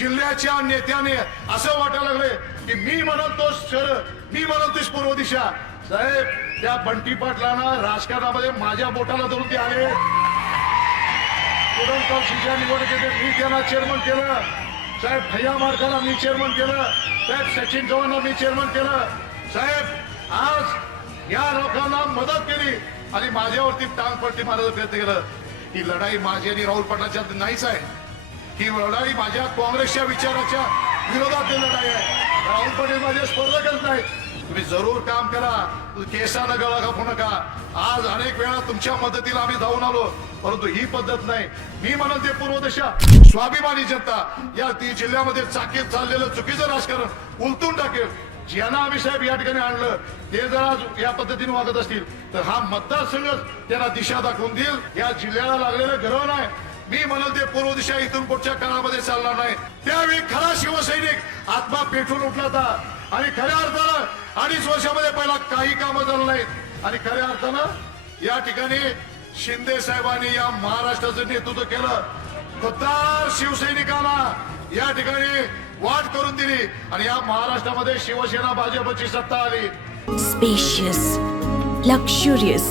जिल्ह्याच्या नेत्याने असं वाटायला लागले की मी म्हणतोच शहर, मी म्हणतोच पूर्व दिशा. साहेब, त्या बंटी पाटलांना राजकारणामध्ये माझ्या बोटाला धरून ते आले. कुडमकाशीच्या निवडणुकीत मी त्यांना चेअरमन केलं. साहेब, भैया मार्काला मी चेअरमन केलं. साहेब, सचिन चव्हाणला मी चेअरमन केलं. साहेब, आज या लोकांना मदत केली आणि माझ्यावरती टांगपट्टी मारायचा प्रयत्न केला. ही लढाई माझी आणि राहुल पाटलांच्या नाहीच आहे. ही लढाई माझ्या काँग्रेसच्या विचाराच्या विरोधात लढाई आहे. राहुल पाटील माझे स्पर्धकच नाही. तुम्ही जरूर काम करा, केसानं गळा कापू नका. आज अनेक वेळा तुमच्या मदतीला आम्ही धावून आलो, परंतु ही पद्धत नाही. मी म्हणत ते पूर्व दिशा स्वाभिमानी जनता या जिल्ह्यामध्ये चाकीत चाललेलं चुकीचं राजकारण उलटून टाकेल. ज्यांना आम्ही साहेब या ठिकाणी आणलं ते जर आज या पद्धतीने वागत असतील तर हा मतदारसंघच त्यांना दिशा दाखवून देईल. या जिल्ह्याला लागलेलं गर्व नाही. मी म्हणत ते पूर्व दिशा इथून पुढच्या काळामध्ये चालणार नाही. त्यावेळी खरा शिवसैनिक आत्मा पेटून उठला होता आणि खऱ्या अर्थानं 2.5 वर्षामध्ये पहिला काही कामं झालं नाहीत आणि खऱ्या अर्थानं या ठिकाणी शिंदे साहेबांनी या महाराष्ट्राचं नेतृत्व केलं. खुद्दार शिवसैनिकांना या ठिकाणी वाट करून दिली आणि या महाराष्ट्रामध्ये शिवसेना भाजपची सत्ता आली. स्पेशियस, लक्झुरियस,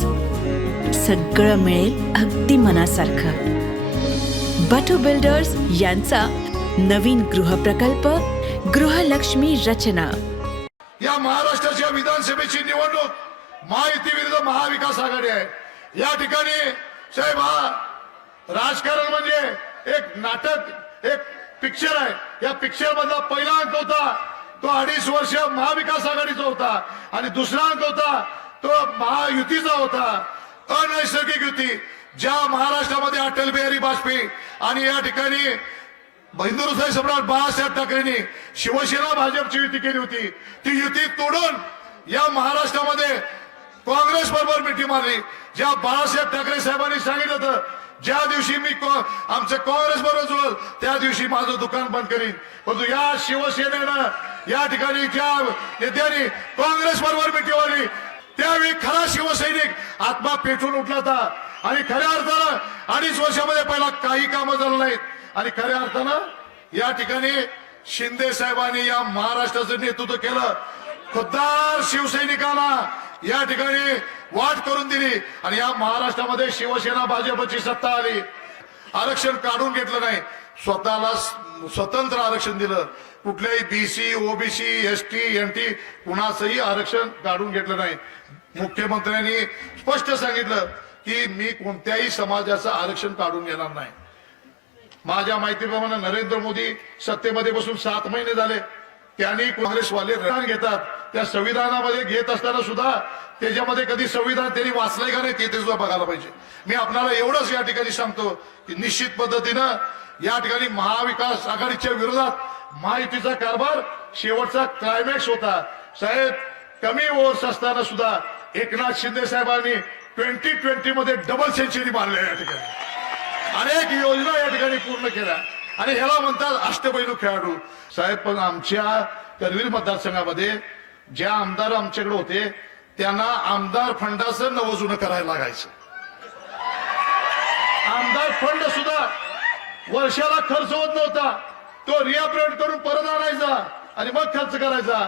सगळं मिळेल अगदी मनासारखं. बटू बिल्डर्स यांचा नवीन गृहप्रकल्प गृहलक्ष्मी रचना. या महाराष्ट्राच्या विधानसभेची निवडणूक महायुती विरुद्ध महाविकास आघाडी आहे. या ठिकाणी साहेब, हा राजकारण म्हणजे एक नाटक, एक पिक्चर आहे. या पिक्चर मधला पहिला अंक होता तो 2.5 वर्ष महाविकास आघाडीचा होता आणि दुसरा अंक होता तो महायुतीचा होता. अनैसर्गिक युती ज्या महाराष्ट्रामध्ये अटल बिहारी वाजपेयी आणि या ठिकाणी हिंदुस्थानी सम्राट बाळासाहेब ठाकरेंनी शिवसेना भाजपची युती केली होती, ती युती तोडून या महाराष्ट्रामध्ये काँग्रेस बरोबर मिठी मारली. ज्या बाळासाहेब ठाकरे साहेबांनी सांगितलं होतं ज्या दिवशी मी आमचं काँग्रेस बरोबर जुळल त्या दिवशी माझं दुकान बंद करीन, परंतु या शिवसेनेनं या ठिकाणी ज्या नेत्यांनी काँग्रेस बरोबर मिठी मारली त्यावेळी खरा शिवसैनिक आत्मा पेटून उठला होता आणि खऱ्या अर्थानं 2.5 वर्षामध्ये पहिला काही कामं झालं नाहीत आणि खऱ्या अर्थानं या ठिकाणी शिंदे साहेबांनी या महाराष्ट्राचं नेतृत्व केलं. खुद्दार शिवसैनिकांना या ठिकाणी वाट करून दिली आणि या महाराष्ट्रामध्ये शिवसेना भाजपची सत्ता आली. आरक्षण काढून घेतलं नाही, स्वतःला स्वतंत्र आरक्षण दिलं. कुठल्याही बीसी, ओबीसी, एसटी, एनटी कुणाचंही आरक्षण काढून घेतलं नाही. मुख्यमंत्र्यांनी स्पष्ट सांगितलं की मी कोणत्याही समाजाचं आरक्षण काढून घेणार नाही. माझ्या माहितीप्रमाणे नरेंद्र मोदी सत्तेमध्ये बसून 7 महिने झाले. त्यांनी काँग्रेसवाले रण घेतात त्या संविधानामध्ये घेत असताना सुद्धा त्याच्यामध्ये कधी संविधान त्यांनी वाचलंय का नाही ते सुद्धा बघायला पाहिजे. मी आपल्याला एवढंच या ठिकाणी सांगतो की निश्चित पद्धतीनं या ठिकाणी महाविकास आघाडीच्या विरोधात महायुतीचा कारभार शेवटचा क्लायमॅक्स होता. साहेब, कमी ओव्हर्स असताना सुद्धा एकनाथ शिंदे साहेबांनी 2020 मध्ये डबल सेंचुरी मारल्या. या ठिकाणी अनेक योजना या ठिकाणी पूर्ण केल्या आणि ह्याला म्हणतात अष्टपैलू खेळाडू. साहेब, पण आमच्या करवीर मतदारसंघामध्ये ज्या आमदार आमच्याकडे होते त्यांना आमदार फंडाचं नवजुनं करायला लागायचं. आमदार फंड सुद्धा वर्षाला खर्च होत नव्हता, तो रिअपरेट करून परत आणायचा आणि मग खर्च करायचा.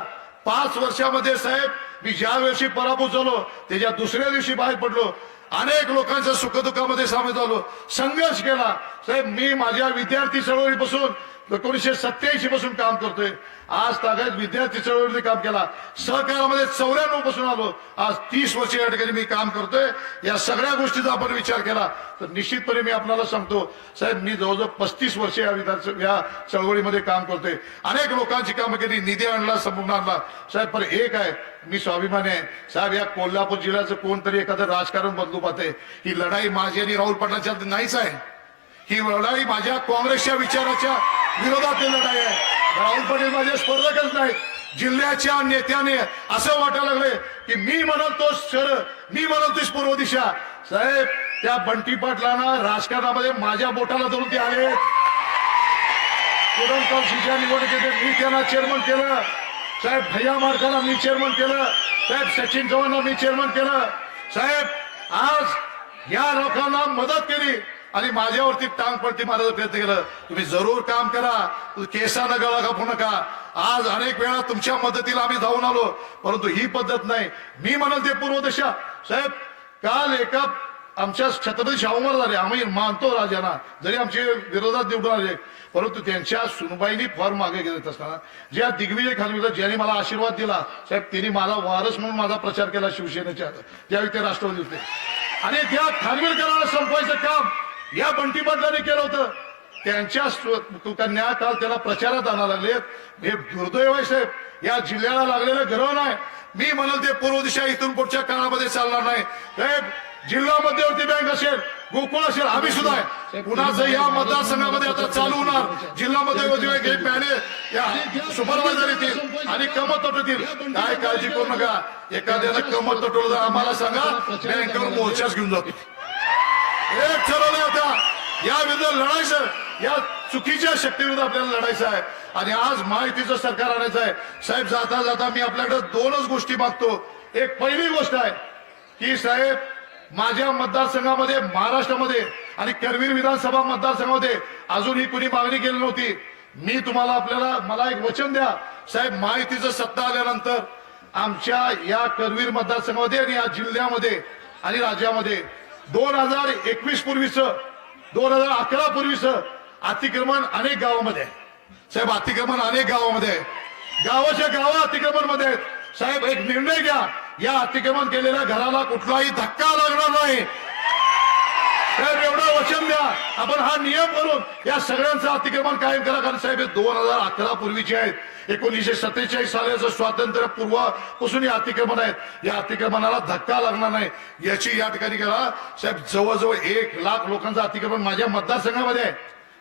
5 वर्षामध्ये साहेब, मी ज्या दिवशी पराभूत झालो त्याच्या दुसऱ्या दिवशी बाहेर पडलो. अनेक लोकांच्या सुखदुःखामध्ये सामील झालो, संघर्ष केला. साहेब, मी माझ्या विद्यार्थी चळवळीपासून 1987 पासून काम करतोय. आज तागायत विद्यार्थी चळवळीमध्ये काम केला. सहकारामध्ये 94 पासून आलो. आज 30 वर्ष या ठिकाणी मी काम करतोय. या सगळ्या गोष्टीचा आपण विचार केला तर निश्चितपणे मी आपल्याला सांगतो साहेब, मी जवळजवळ 35 वर्ष या चळवळीमध्ये काम करतोय. अनेक लोकांची कामं केली, निधी आणला, संपूर्ण आणला. साहेब, पण एक आहे, मी स्वाभिमानी आहे साहेब. या कोल्हापूर जिल्ह्याचं कोणतरी एखादं राजकारण बदलू पाहते. ही लढाई माझी आणि राहुल पाटलांच्या नाहीच आहे. ही लढाई माझ्या काँग्रेसच्या विचाराच्या विरोधात लढाई आहे. राहुल पाटील माझे स्पर्धकच नाहीत. जिल्ह्याच्या नेत्याने असं वाटायला लागले की मी म्हणतोच शहर, मी म्हणतोच पूर्व दिशा. साहेब, त्या बंटी पाटलांना राजकारणामध्ये माझ्या बोटाला धरून ते आले. कुडमकाशीच्या निवडणुकीत मी त्यांना चेअरमन केलं. साहेब, भैया मार्काला मी चेअरमन केलं. साहेब, सचिन चव्हाणला मी चेअरमन केलं. साहेब, आज या लोकांना मदत केली आणि माझ्यावरती टांग पलटी मारायचा प्रयत्न केलं. तुम्ही जरूर काम करा, केसानं गळा कापू नका. आज अनेक वेळा तुमच्या मदतीला आम्ही धावून आलो, परंतु ही पद्धत नाही. मी म्हणाल ते पूर्वदशा. साहेब, काल एका आमच्या छत्रपती शाहू महाराज झाले, आम्ही मानतो राजांना, जरी आमच्या विरोधात निवडून आले, परंतु त्यांच्या सुनबाईनी फॉर्म मागे घेत असताना ज्या दिग्विजय खानविलकर ज्यांनी मला आशीर्वाद दिला, साहेब त्यांनी माझा वारस म्हणून माझा प्रचार केला शिवसेनेच्या, त्यावेळी ते राष्ट्रवादी होते. आणि त्या खानविलकरांना संपवायचं काम या बंटी पाटलांनी केलं होतं. त्यांच्या कन्या काल त्याला प्रचारात आणायला लागले. हे दुर्दैव आहे साहेब, या जिल्ह्याला लागलेलं गर्व नाही. मी म्हणाल ते पूर्व दिशा इथून पुढच्या काळामध्ये चालणार नाही. साहेब, जिल्हा मध्यवर्ती बँक असेल, गोकुळ असेल, आम्ही सुद्धा आहे. पुन्हा या मतदारसंघामध्ये आता चालू होणार जिल्हा मध्यवर्ती बँक हे पॅने या सुपरवायझर येतील आणि कमत तटतील. काय काळजी करू नका, एखाद्यानं कमत तटवलं तर आम्हाला सांगा, बँकेवर मोर्चाच घेऊन जातो. एक ठरवलं होता, या विरुद्ध लढायचं, या चुकीच्या शक्तीविरुद्ध आपल्याला लढायचं आहे. आणि आज महायुतीचं सरकार आणायचं आहे. साहेब, जाता जाता मी आपल्याकडे दोनच गोष्टी मागतो. एक पहिली गोष्ट आहे की साहेब, माझ्या मतदारसंघामध्ये, महाराष्ट्रामध्ये आणि करवीर विधानसभा मतदारसंघामध्ये अजूनही कुणी मागणी केली नव्हती. मी तुम्हाला मला एक वचन द्या साहेब, महायुतीचं सत्ता आल्यानंतर आमच्या या करवीर मतदारसंघामध्ये आणि या जिल्ह्यामध्ये आणि राज्यामध्ये 2021 पूर्वीचं, 2011 पूर्वीचं अतिक्रमण अनेक गावामध्ये आहे. साहेब, अतिक्रमण अनेक गावामध्ये आहे, गावाच्या गावा अतिक्रमण मध्ये आहेत. साहेब, एक निर्णय घ्या, या अतिक्रमण केलेल्या घराला कुठलाही धक्का लागणार नाही. साहेब, एवढं वचन द्या. आपण हा नियम करून या सगळ्यांचं अतिक्रमण कायम करा. कारण साहेब, हे 2011 पूर्वीचे आहेत. 1947 सालाचं स्वातंत्र्य पूर्वापासून हे अतिक्रमण आहेत. या अतिक्रमणाला धक्का लागणार नाही याची या ठिकाणी करा. साहेब, जवळजवळ 1 लाख लोकांचं अतिक्रमण माझ्या मतदारसंघामध्ये आहे.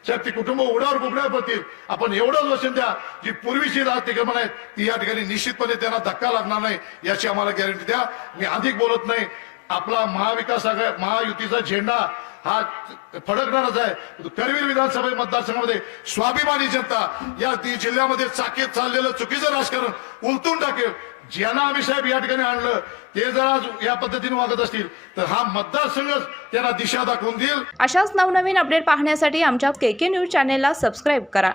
साहेब, ती कुटुंब उघड्यावर बुकड्यावर पडतील. आपण एवढंच वचन द्या, जी पूर्वीची अतिक्रमण आहेत ती या ठिकाणी निश्चितपणे त्यांना धक्का लागणार नाही याची आम्हाला गॅरंटी द्या. मी अधिक बोलत नाही. आपला महाविकास आघाडी, महायुतीचा झेंडा हा फडकणारच आहे. करवीर विधानसभा मतदारसंघामध्ये स्वाभिमानी जनता या जिल्ह्यामध्ये चाकीत चाललेलं चुकीचं राजकारण उलटून टाकेल. ज्यांना आम्ही साहेब या ठिकाणी आणलं ते जर आज या पद्धतीने वागत असतील तर हा मतदारसंघच त्यांना दिशा दाखवून देईल. अशाच नवनवीन अपडेट पाहण्यासाठी आमच्या KK न्यूज चॅनेलला सबस्क्राईब करा.